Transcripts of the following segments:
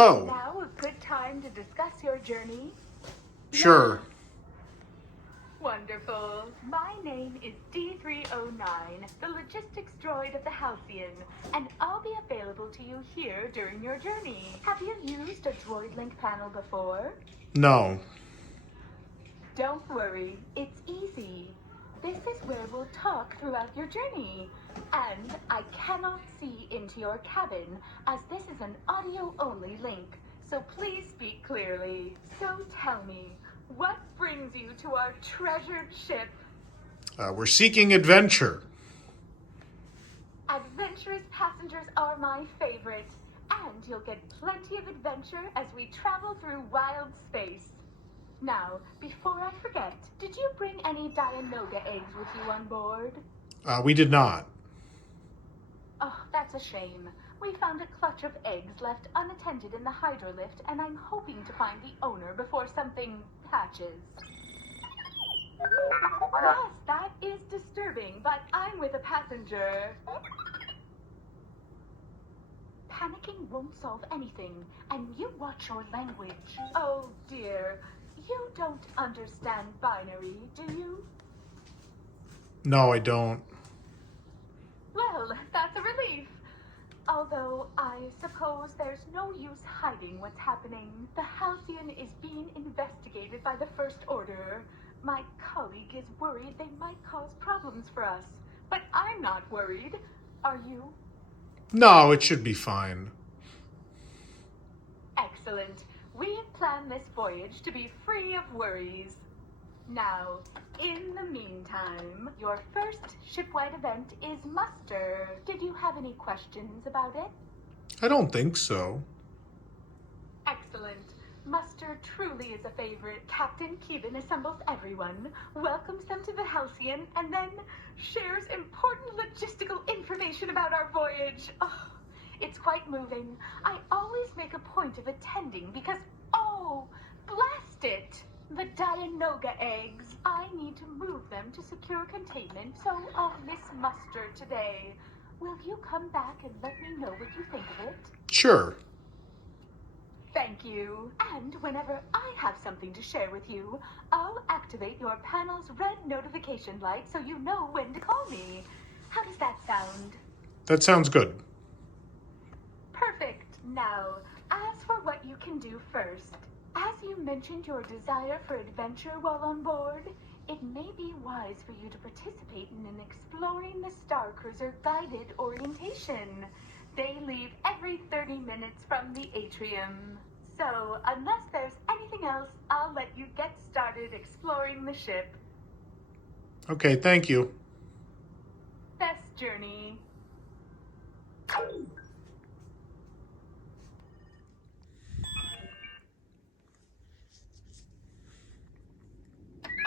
Hello. Now a good time to discuss your journey? Sure. Wonderful. My name is D3-09, the logistics droid of the Halcyon, and I'll be available to you here during your journey. Have you used a droid link panel before? No. Don't worry, it's easy. This is where we'll talk throughout your journey. And I cannot see into your cabin, as this is an audio-only link, so please speak clearly. So tell me, what brings you to our treasured ship? We're seeking adventure. Adventurous passengers are my favorite, and you'll get plenty of adventure as we travel through wild space. Now, before I forget, did you bring any Dianoga eggs with you on board? We did not. Oh, that's a shame. We found a clutch of eggs left unattended in the hydrolift, and I'm hoping to find the owner before something hatches. Yes, that is disturbing, but I'm with a passenger. Panicking won't solve anything, and you watch your language. Oh dear, you don't understand binary, do you? No, I don't. Well, that's a relief. Although, I suppose there's no use hiding what's happening. The Halcyon is being investigated by the First Order. My colleague is worried they might cause problems for us. But I'm not worried. Are you? No, it should be fine. Excellent. We've planned this voyage to be free of worries. Now, in the meantime, your first shipwide event is muster. Did you have any questions about it? I don't think so. Excellent. Muster truly is a favorite. Captain Keevan assembles everyone, welcomes them to the Halcyon, and then shares important logistical information about our voyage. Oh, it's quite moving. I always make a point of attending because, oh, blast it! The Dianoga eggs. I need to move them to secure containment, so I'll miss muster today. Will you come back and let me know what you think of it? Sure. Thank you. And whenever I have something to share with you, I'll activate your panel's red notification light so you know when to call me. How does that sound? That sounds good. Perfect. Now, as for what you can do first, as you mentioned your desire for adventure while on board, it may be wise for you to participate in an Exploring the Starcruiser guided orientation. They leave every 30 minutes from the atrium. So, unless there's anything else, I'll let you get started exploring the ship. Okay, thank you. Best journey.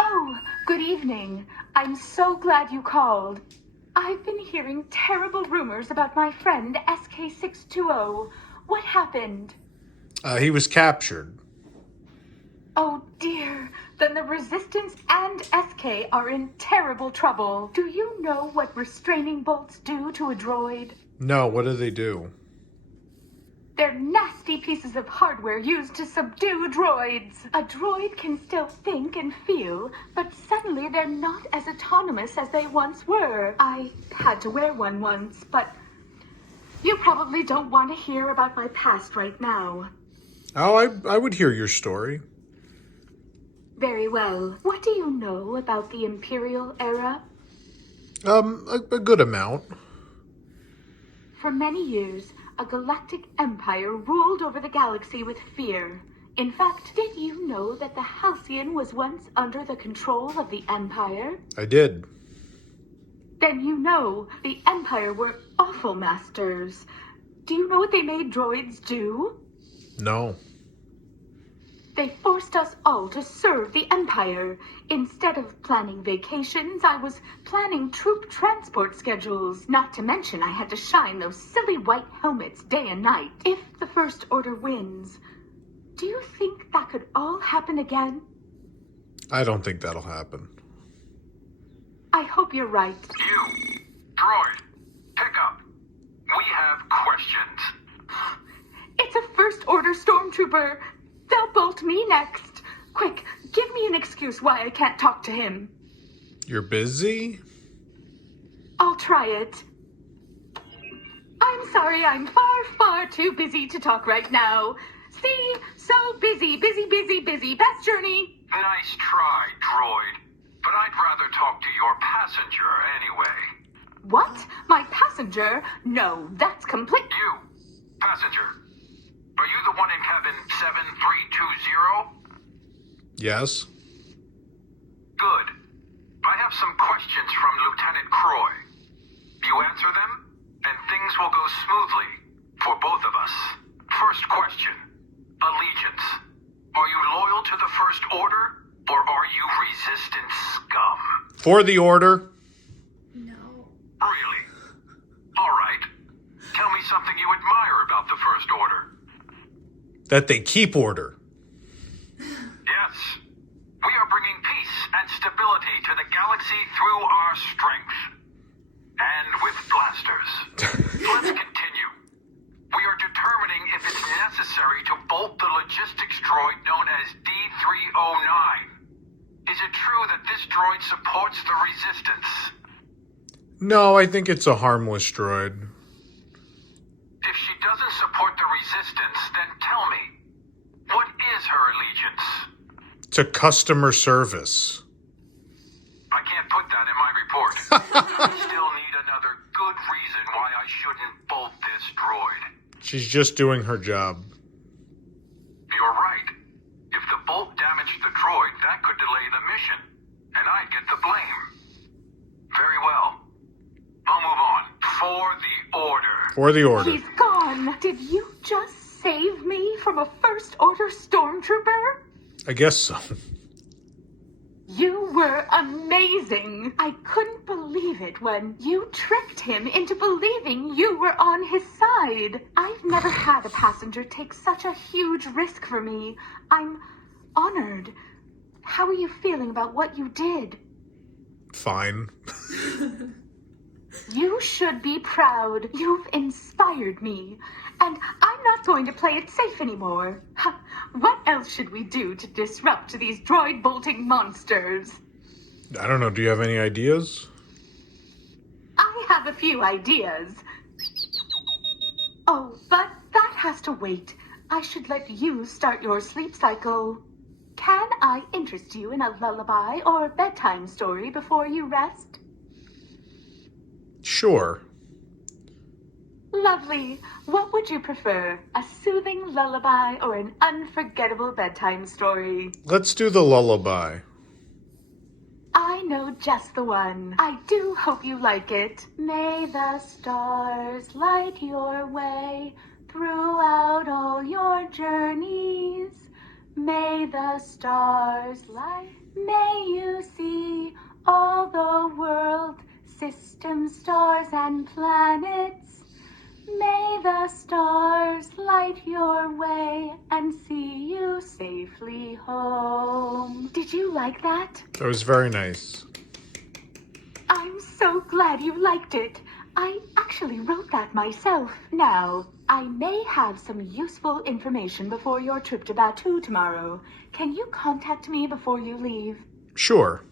Oh, good evening. I'm so glad you called. I've been hearing terrible rumors about my friend SK620. What happened? He was captured. Oh dear, then the Resistance and SK are in terrible trouble. Do you know what restraining bolts do to a droid? No, what do they do? They're nasty pieces of hardware used to subdue droids. A droid can still think and feel, but suddenly they're not as autonomous as they once were. I had to wear one once, but you probably don't want to hear about my past right now. Oh, I would hear your story. Very well. What do you know about the Imperial era? A good amount. For many years, a galactic empire ruled over the galaxy with fear. In fact, did you know that the Halcyon was once under the control of the Empire? I did. Then you know the Empire were awful masters. Do you know what they made droids do? No. They forced us all to serve the Empire. Instead of planning vacations, I was planning troop transport schedules. Not to mention I had to shine those silly white helmets day and night. If the First Order wins, do you think that could all happen again? I don't think that'll happen. I hope you're right. You, Droid, pick up. We have questions. It's a First Order stormtrooper. Stormtrooper, they'll bolt me next. Quick, give me an excuse why I can't talk to him. You're busy? I'll try it. I'm sorry, I'm far, far too busy to talk right now. See? So busy. Best journey. Nice try, Droid. But I'd rather talk to your passenger anyway. What? My passenger? No, that's complete. You, passenger. Are you the one in cabin 7320? Yes. Good. I have some questions from Lieutenant Croy. You answer them, and things will go smoothly for both of us. First question. Allegiance. Are you loyal to the First Order, or are you resistance scum? For the Order. No. Really? All right. Tell me something you admire about the First Order. That they keep order. Yes. We are bringing peace and stability to the galaxy through our strength. And with blasters. Let's continue. We are determining if it's necessary to bolt the logistics droid known as D3-09. Is it true that this droid supports the Resistance? No, I think it's a harmless droid. If she doesn't support the Resistance, then tell me, what is her allegiance? To customer service. I can't put that in my report. I still need another good reason why I shouldn't bolt this droid. She's just doing her job. You're right. If the bolt damaged the droid, that could delay the mission, and I'd get the blame. Very well. I'll move on. For the Order. For the Order. He's gone. Did you just save me from a First Order Stormtrooper? I guess so. You were amazing. I couldn't believe it when you tricked him into believing you were on his side. I've never had a passenger take such a huge risk for me. I'm honored. How are you feeling about what you did? Fine. You should be proud. You've inspired me. And I'm not going to play it safe anymore. What else should we do to disrupt these droid-bolting monsters? I don't know. Do you have any ideas? I have a few ideas. Oh, but that has to wait. I should let you start your sleep cycle. Can I interest you in a lullaby or bedtime story before you rest? Sure. Lovely. What would you prefer? A soothing lullaby or an unforgettable bedtime story? Let's do the lullaby. I know just the one. I do hope you like it. May the stars light your way throughout all your journeys. May the stars light. May you see all the world, systems, stars, and planets. May the stars light your way and see you safely home. Did you like that? That was very nice. I'm so glad you liked it. I actually wrote that myself. Now, I may have some useful information before your trip to Batuu tomorrow. Can you contact me before you leave? Sure.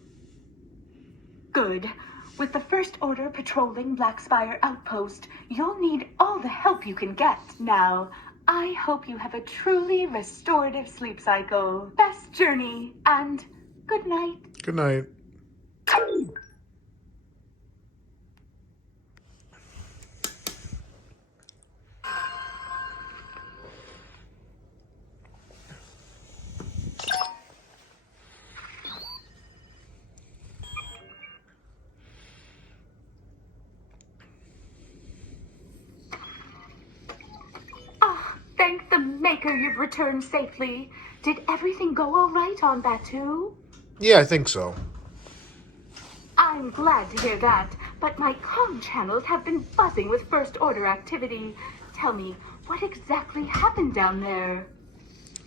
Good. With the First Order patrolling Blackspire Outpost, you'll need all the help you can get. Now, I hope you have a truly restorative sleep cycle. Best journey, and good night. Good night. Thank the Maker you've returned safely. Did everything go all right on Batuu? Yeah, I think so. I'm glad to hear that, but my comm channels have been buzzing with First Order activity. Tell me, what exactly happened down there?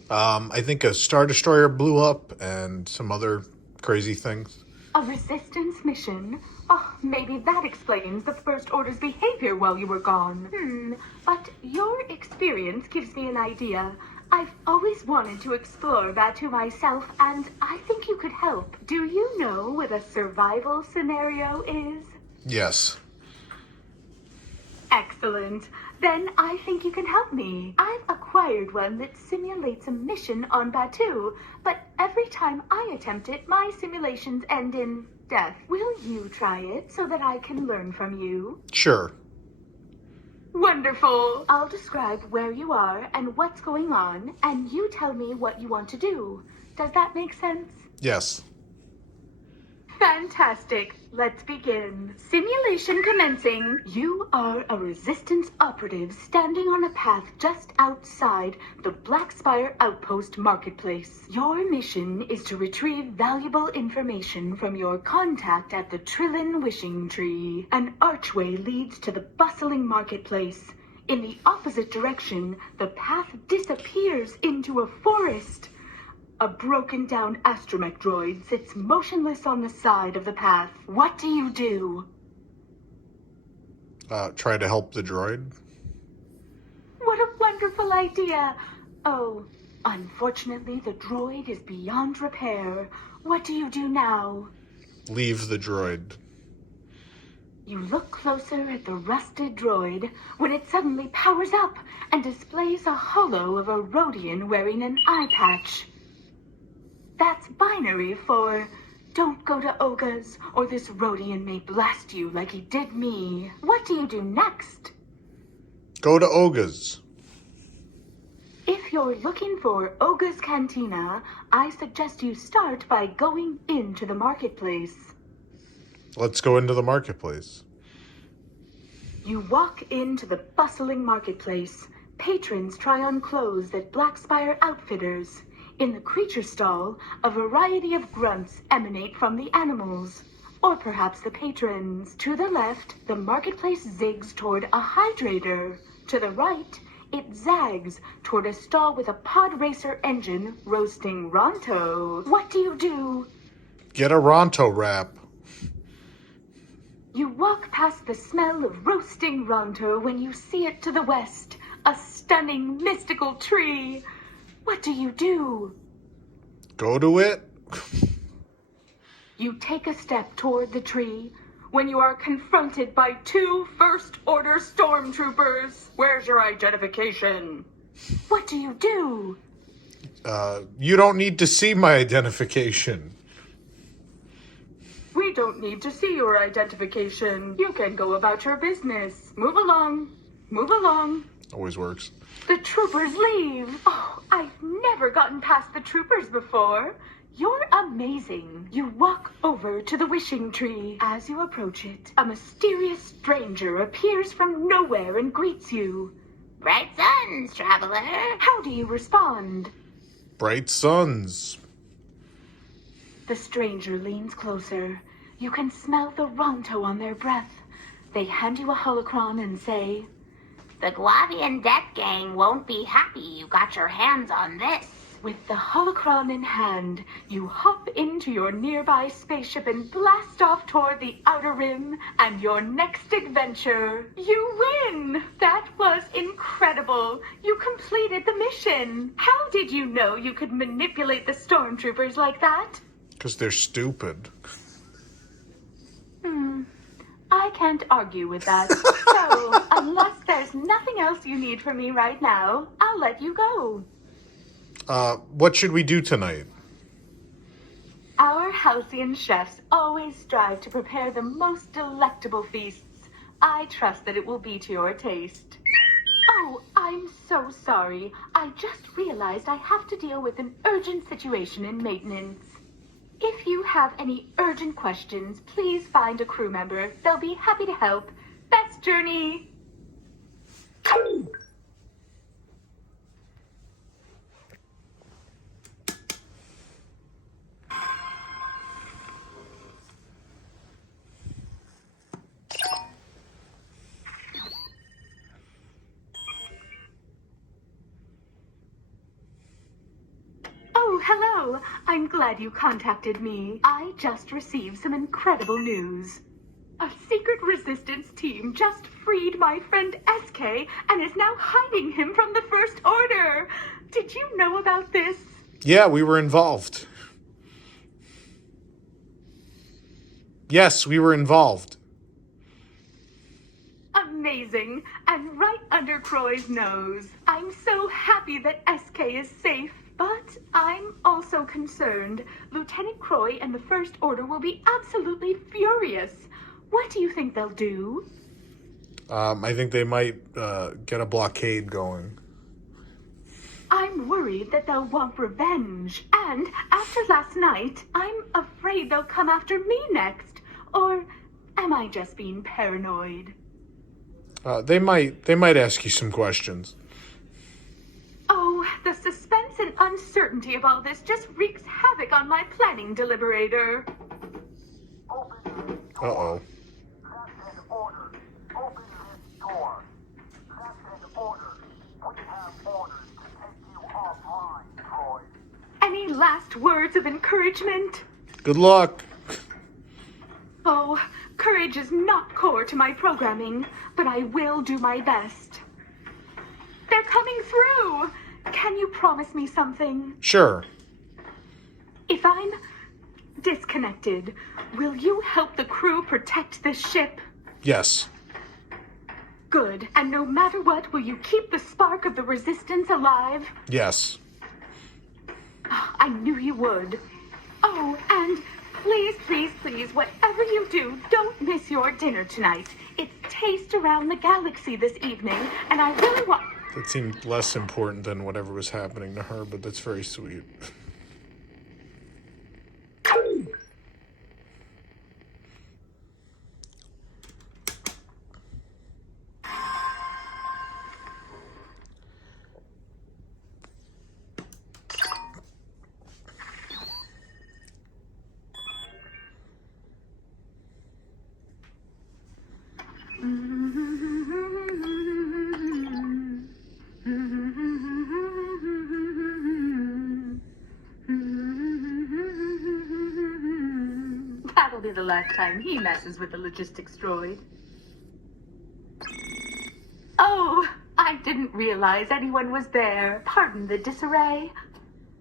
I think a Star Destroyer blew up and some other crazy things. A resistance mission? Oh, maybe that explains the First Order's behavior while you were gone. But your experience gives me an idea. I've always wanted to explore Batuu myself, and I think you could help. Do you know what a survival scenario is? Yes. Excellent. Then I think you can help me. I've acquired one that simulates a mission on Batuu, but every time I attempt it, my simulations end in death. Will you try it so that I can learn from you? Sure. Wonderful. I'll describe where you are and what's going on, and you tell me what you want to do. Does that make sense? Yes. Fantastic. Let's begin. Simulation commencing. You are a resistance operative standing on a path just outside the Black Spire Outpost Marketplace. Your mission is to retrieve valuable information from your contact at the Trillin Wishing Tree. An archway leads to the bustling marketplace. In the opposite direction, the path disappears into a forest. A broken-down astromech droid sits motionless on the side of the path. What do you do? Try to help the droid. What a wonderful idea! Oh, unfortunately, the droid is beyond repair. What do you do now? Leave the droid. You look closer at the rusted droid when it suddenly powers up and displays a holo of a Rhodian wearing an eye patch. That's binary for, don't go to Oga's, or this Rhodian may blast you like he did me. What do you do next? Go to Oga's. If you're looking for Oga's Cantina, I suggest you start by going into the marketplace. Let's go into the marketplace. You walk into the bustling marketplace. Patrons try on clothes at Black Spire Outfitters. In the creature stall, a variety of grunts emanate from the animals, or perhaps the patrons. To the left, the marketplace zigs toward a hydrator. To the right, it zags toward a stall with a pod racer engine roasting Ronto. What do you do? Get a Ronto wrap. You walk past the smell of roasting Ronto when you see it to the west, a stunning mystical tree. What do you do? Go to it. You take a step toward the tree when you are confronted by two First-Order stormtroopers. Where's your identification? What do you do? You don't need to see my identification. We don't need to see your identification. You can go about your business. Move along. Move along. Always works. The troopers leave. Oh, I've never gotten past the troopers before. You're amazing. You walk over to the wishing tree. As you approach it, a mysterious stranger appears from nowhere and greets you. Bright suns, traveler. How do you respond? Bright suns. The stranger leans closer. You can smell the Ronto on their breath. They hand you a holocron and say, "The Guavian Death Gang won't be happy you got your hands on this." With the holocron in hand, you hop into your nearby spaceship and blast off toward the Outer Rim and your next adventure. You win! That was incredible. You completed the mission. How did you know you could manipulate the stormtroopers like that? Because they're stupid. I can't argue with that. So, unless there's nothing else you need from me right now, I'll let you go. What should we do tonight? Our Halcyon chefs always strive to prepare the most delectable feasts. I trust that it will be to your taste. Oh, I'm so sorry. I just realized I have to deal with an urgent situation in maintenance. If you have any urgent questions, please find a crew member. They'll be happy to help. Best journey! Oh, hello. I'm glad you contacted me. I just received some incredible news. A secret resistance team just freed my friend SK and is now hiding him from the First Order. did you know about this? Yeah, we were involved. Yes, we were involved. Amazing. And right under Croy's nose. I'm so happy that SK is safe. But I'm also concerned. Lieutenant Croy and the First Order will be absolutely furious. What do you think they'll do? I think they might get a blockade going. I'm worried that they'll want revenge. And after last night, I'm afraid they'll come after me next. Or am I just being paranoid? They might ask you some questions. Oh, the suspense and uncertainty of all this just wreaks havoc on my planning deliberator. Uh-oh. That's an order. Open this door. That's an order. We have orders to take you offline, Droid. Any last words of encouragement? Good luck. Oh, courage is not core to my programming, but I will do my best. They're coming through! Can you promise me something? Sure. If I'm disconnected, will you help the crew protect this ship? Yes. Good. And no matter what, will you keep the spark of the Resistance alive? Yes. I knew you would. Oh, and please, please, please, whatever you do, don't miss your dinner tonight. It's Taste Around the Galaxy this evening, and I really want... That seemed less important than whatever was happening to her, but that's very sweet. That'll be the last time he messes with the logistics droid. Oh, I didn't realize anyone was there. Pardon the disarray.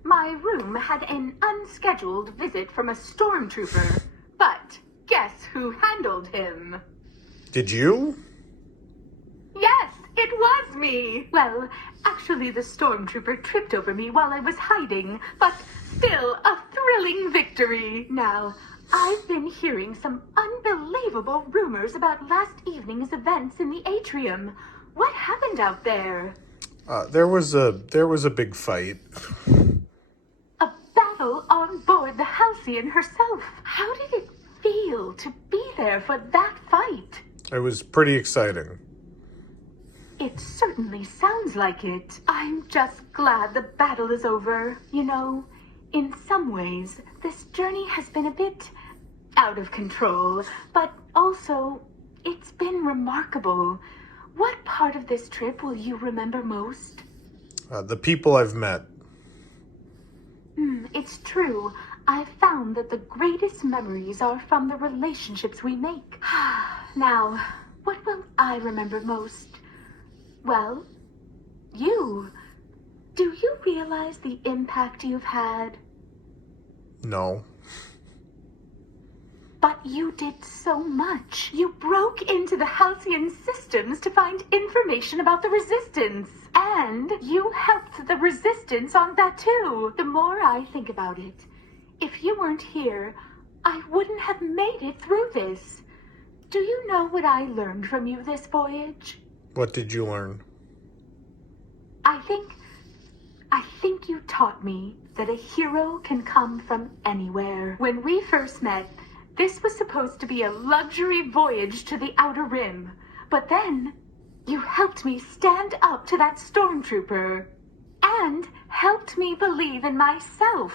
My room had an unscheduled visit from a stormtrooper, but guess who handled him? Did you? Yes, it was me. Well, actually the stormtrooper tripped over me while I was hiding, but still a thrilling victory. Now, I've been hearing some unbelievable rumors about last evening's events in the atrium. What happened out there? There was a big fight. A battle on board the Halcyon herself. How did it feel to be there for that fight? It was pretty exciting. It certainly sounds like it. I'm just glad the battle is over. You know, in some ways, this journey has been a bit out of control, but also, it's been remarkable. What part of this trip will you remember most? The people I've met. It's true. I've found that the greatest memories are from the relationships we make. Now, what will I remember most? Well, you. Do you realize the impact you've had? No. But you did so much. You broke into the Halcyon systems to find information about the Resistance. And you helped the Resistance on Batuu. The more I think about it, if you weren't here, I wouldn't have made it through this. Do you know what I learned from you this voyage? What did you learn? I think you taught me that a hero can come from anywhere. When we first met, this was supposed to be a luxury voyage to the Outer Rim. But then, you helped me stand up to that stormtrooper. And helped me believe in myself.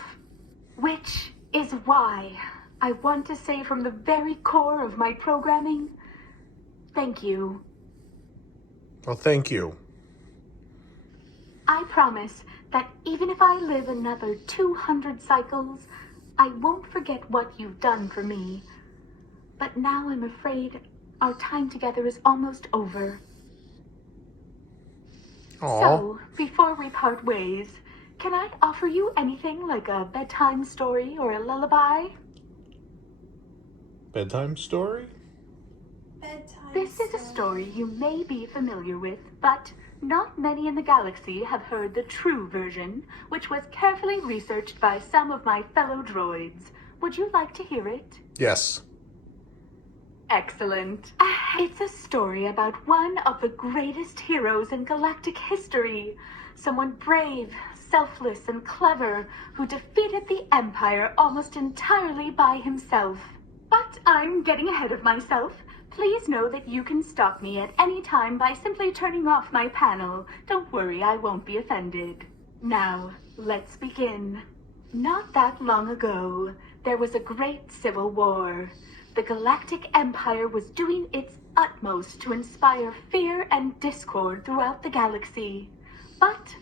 Which is why I want to say from the very core of my programming, thank you. Well, thank you. I promise that even if I live another 200 cycles, I won't forget what you've done for me. But now I'm afraid our time together is almost over. Aw. So, before we part ways, can I offer you anything like a bedtime story or a lullaby? Bedtime story? Bedtime This is a story you may be familiar with, but not many in the galaxy have heard the true version, which was carefully researched by some of my fellow droids. Would you like to hear it? Yes. Excellent. It's a story about one of the greatest heroes in galactic history. Someone brave, selfless, and clever who defeated the Empire almost entirely by himself. But I'm getting ahead of myself. Please know that you can stop me at any time by simply turning off my panel. Don't worry, I won't be offended. Now, let's begin. Not that long ago, there was a great civil war. The Galactic Empire was doing its utmost to inspire fear and discord throughout the galaxy. But,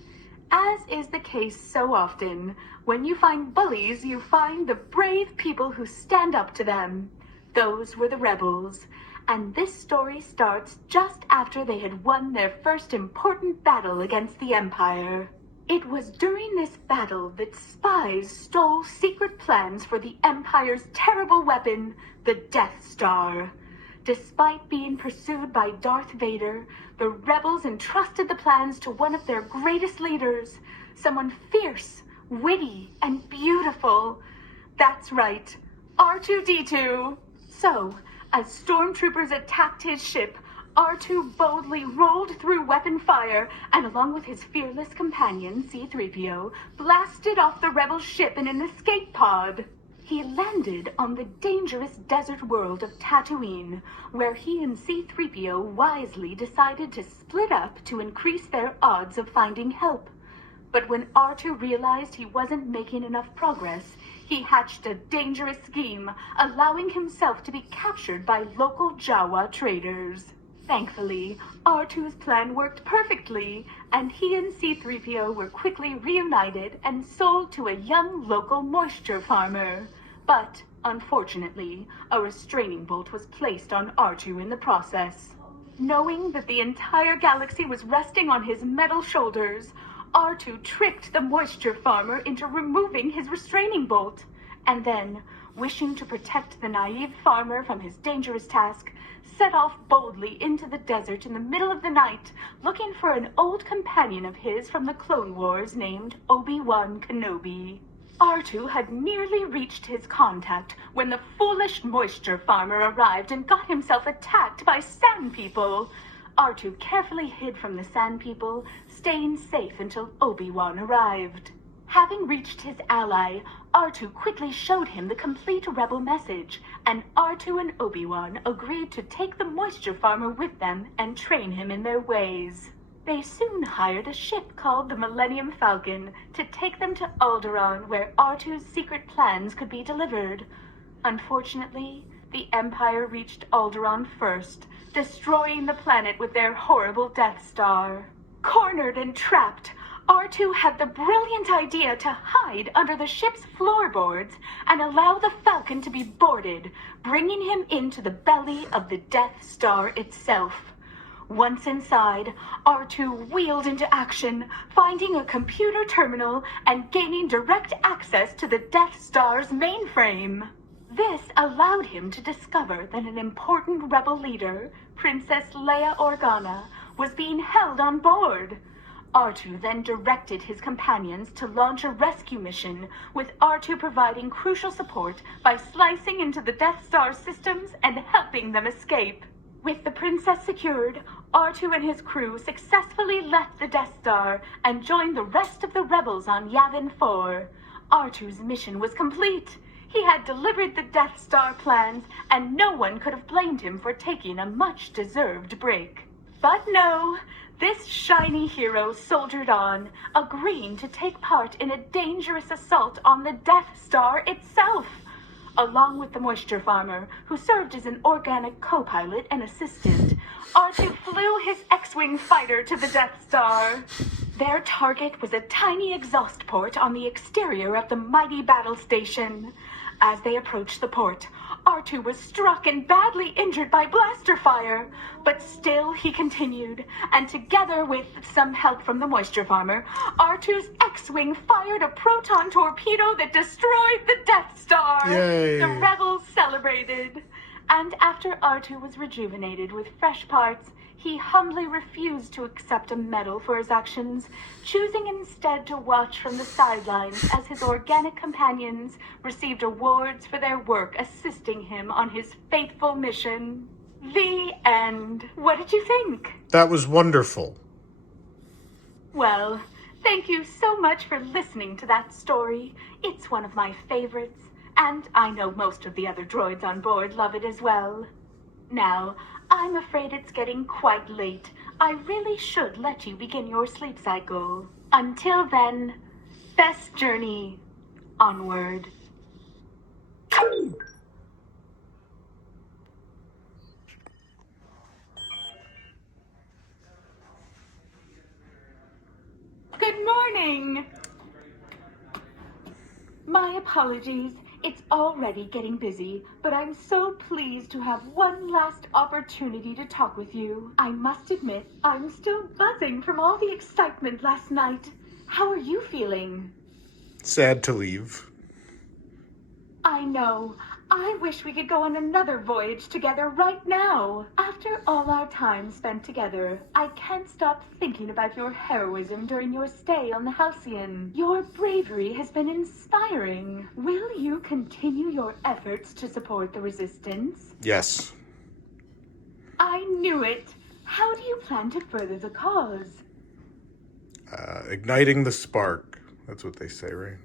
as is the case so often, when you find bullies, you find the brave people who stand up to them. Those were the rebels. And this story starts just after they had won their first important battle against the Empire. It was during this battle that spies stole secret plans for the Empire's terrible weapon, the Death Star. Despite being pursued by Darth Vader, the rebels entrusted the plans to one of their greatest leaders, someone fierce, witty, and beautiful. That's right, R2-D2. So, as stormtroopers attacked his ship, R2 boldly rolled through weapon fire and, along with his fearless companion, C-3PO, blasted off the rebel ship in an escape pod. He landed on the dangerous desert world of Tatooine, where he and C-3PO wisely decided to split up to increase their odds of finding help. But when R2 realized he wasn't making enough progress, he hatched a dangerous scheme, allowing himself to be captured by local Jawa traders. Thankfully, R2's plan worked perfectly, and he and C-3PO were quickly reunited and sold to a young local moisture farmer. But, unfortunately, a restraining bolt was placed on R2 in the process. Knowing that the entire galaxy was resting on his metal shoulders, R2 tricked the moisture farmer into removing his restraining bolt, and then, wishing to protect the naive farmer from his dangerous task, set off boldly into the desert in the middle of the night, looking for an old companion of his from the Clone Wars named Obi-Wan Kenobi. R2 had nearly reached his contact when the foolish moisture farmer arrived and got himself attacked by sand people. R2 carefully hid from the sand people, staying safe until Obi-Wan arrived. Having reached his ally, R2 quickly showed him the complete rebel message, and R2 and Obi-Wan agreed to take the moisture farmer with them and train him in their ways. They soon hired a ship called the Millennium Falcon to take them to Alderaan, where R2's secret plans could be delivered. Unfortunately, the Empire reached Alderaan first, destroying the planet with their horrible Death Star. Cornered and trapped, R2 had the brilliant idea to hide under the ship's floorboards and allow the Falcon to be boarded, bringing him into the belly of the Death Star itself. Once inside, R2 wheeled into action, finding a computer terminal and gaining direct access to the Death Star's mainframe. This allowed him to discover that an important rebel leader, Princess Leia Organa, was being held on board. R2 then directed his companions to launch a rescue mission, with R2 providing crucial support by slicing into the Death Star systems and helping them escape. With the princess secured, R2 and his crew successfully left the Death Star and joined the rest of the rebels on Yavin 4. R2's mission was complete. He had delivered the Death Star plans, and no one could have blamed him for taking a much-deserved break. But no, this shiny hero soldiered on, agreeing to take part in a dangerous assault on the Death Star itself. Along with the moisture farmer, who served as an organic co-pilot and assistant, R2 flew his X-Wing fighter to the Death Star. Their target was a tiny exhaust port on the exterior of the mighty battle station. As they approached the port, R2 was struck and badly injured by blaster fire, but still he continued, and together with some help from the moisture farmer, R2's X-Wing fired a proton torpedo that destroyed the Death Star. Yay. The rebels celebrated. And after R2 was rejuvenated with fresh parts, he humbly refused to accept a medal for his actions, choosing instead to watch from the sidelines as his organic companions received awards for their work assisting him on his faithful mission. The end. What did you think? That was wonderful. Well, thank you so much for listening to that story. It's one of my favorites, and I know most of the other droids on board love it as well. Now, I'm afraid it's getting quite late. I really should let you begin your sleep cycle. Until then, best journey onward. Good morning! My apologies. It's already getting busy, but I'm so pleased to have one last opportunity to talk with you. I must admit, I'm still buzzing from all the excitement last night. How are you feeling? Sad to leave. I know. I wish we could go on another voyage together right now. After all our time spent together, I can't stop thinking about your heroism during your stay on the Halcyon. Your bravery has been inspiring. Will you continue your efforts to support the Resistance? Yes. I knew it. How do you plan to further the cause? Igniting the spark. That's what they say, right?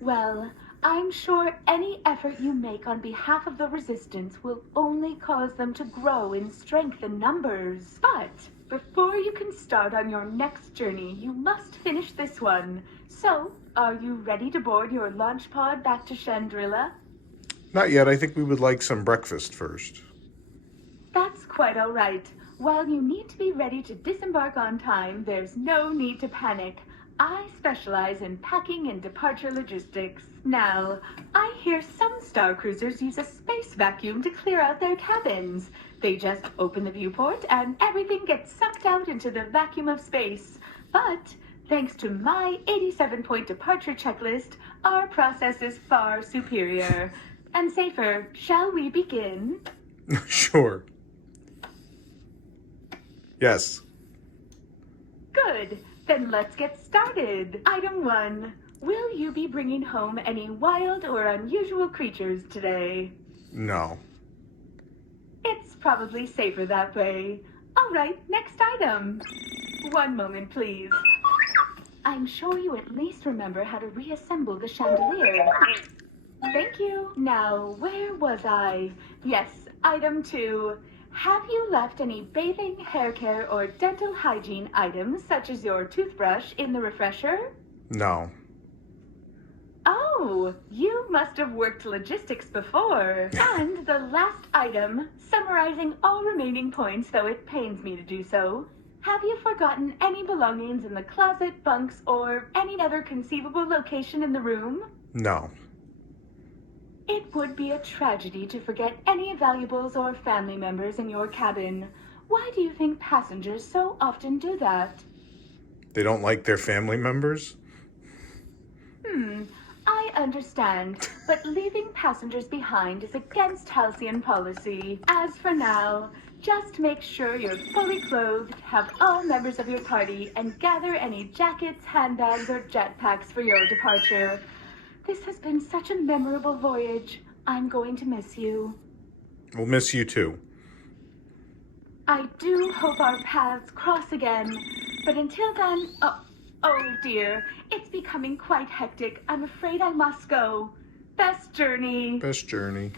Well, I'm sure any effort you make on behalf of the Resistance will only cause them to grow in strength and numbers. But before you can start on your next journey, you must finish this one. So, are you ready to board your launch pod back to Chandrila? Not yet. I think we would like some breakfast first. That's quite all right. While you need to be ready to disembark on time, there's no need to panic. I specialize in packing and departure logistics. Now, I hear some Starcruisers use a space vacuum to clear out their cabins. They just open the viewport and everything gets sucked out into the vacuum of space. But thanks to my 87-point departure checklist, our process is far superior and safer. Shall we begin? Sure. Yes. Good. Then let's get started. Item 1. Will you be bringing home any wild or unusual creatures today? No. It's probably safer that way. All right, next item. One moment, please. I'm sure you at least remember how to reassemble the chandelier. Thank you. Now, where was I? Yes, item 2. Have you left any bathing, hair care, or dental hygiene items, such as your toothbrush, in the refresher? No. Oh, you must have worked logistics before. And the last item, summarizing all remaining points, though it pains me to do so. Have you forgotten any belongings in the closet, bunks, or any other conceivable location in the room? No. It would be a tragedy to forget any valuables or family members in your cabin. Why do you think passengers so often do that? They don't like their family members? I understand, but leaving passengers behind is against Halcyon policy. As for now, just make sure you're fully clothed, have all members of your party, and gather any jackets, handbags, or jetpacks for your departure. This has been such a memorable voyage. I'm going to miss you. We'll miss you too. I do hope our paths cross again, but until then, oh dear, it's becoming quite hectic. I'm afraid I must go. Best journey. Best journey.